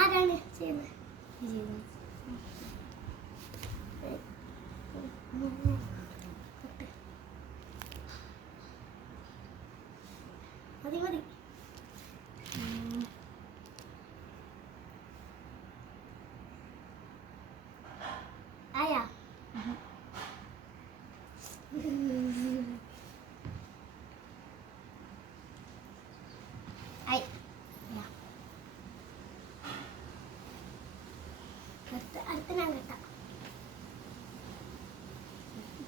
ആരാണ് ചെയ്യുന്നത്? മതി മതി. ആയാ ആയി. അടുത്ത ഞാൻ കെട്ടാം.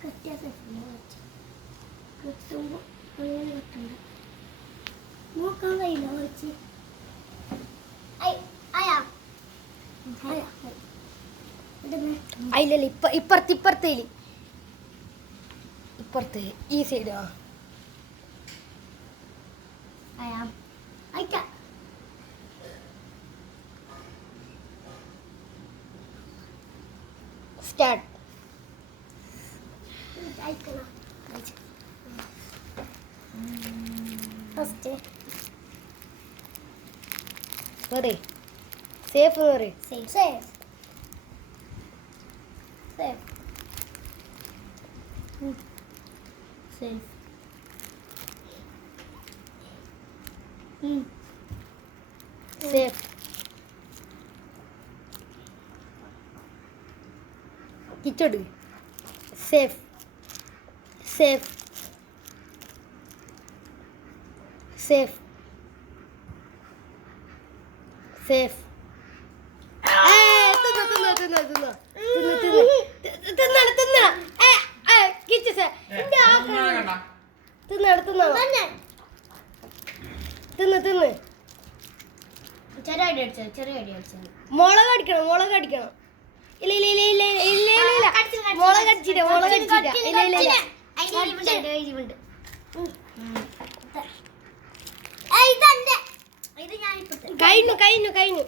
കെട്ടിയ കെട്ടുമ്പോ അങ്ങനെ കെട്ടണ്ട. നോക്കാൻ കഴിയില്ല വെച്ച്. അതിലല്ല ഇപ്പുറത്ത് ഈ സൈഡ്. സ്റ്റാർട്ട്. ഫസ്റ്റ് പറയ്. സേഫ് പറയ്. Safe safe safe safe. Safe. കിച്ചോട്. Safe safe safe safe. ചെറിയ അടി അടിച്ചത്. മുളക് അടിക്കണം. ഇല്ല ഇല്ല ഇല്ല ഇല്ല ഇല്ല ഇല്ല മുളക് അടിച്ചില്ല. ഇല്ല ഇല്ല ഇല്ല. കഴിഞ്ഞു.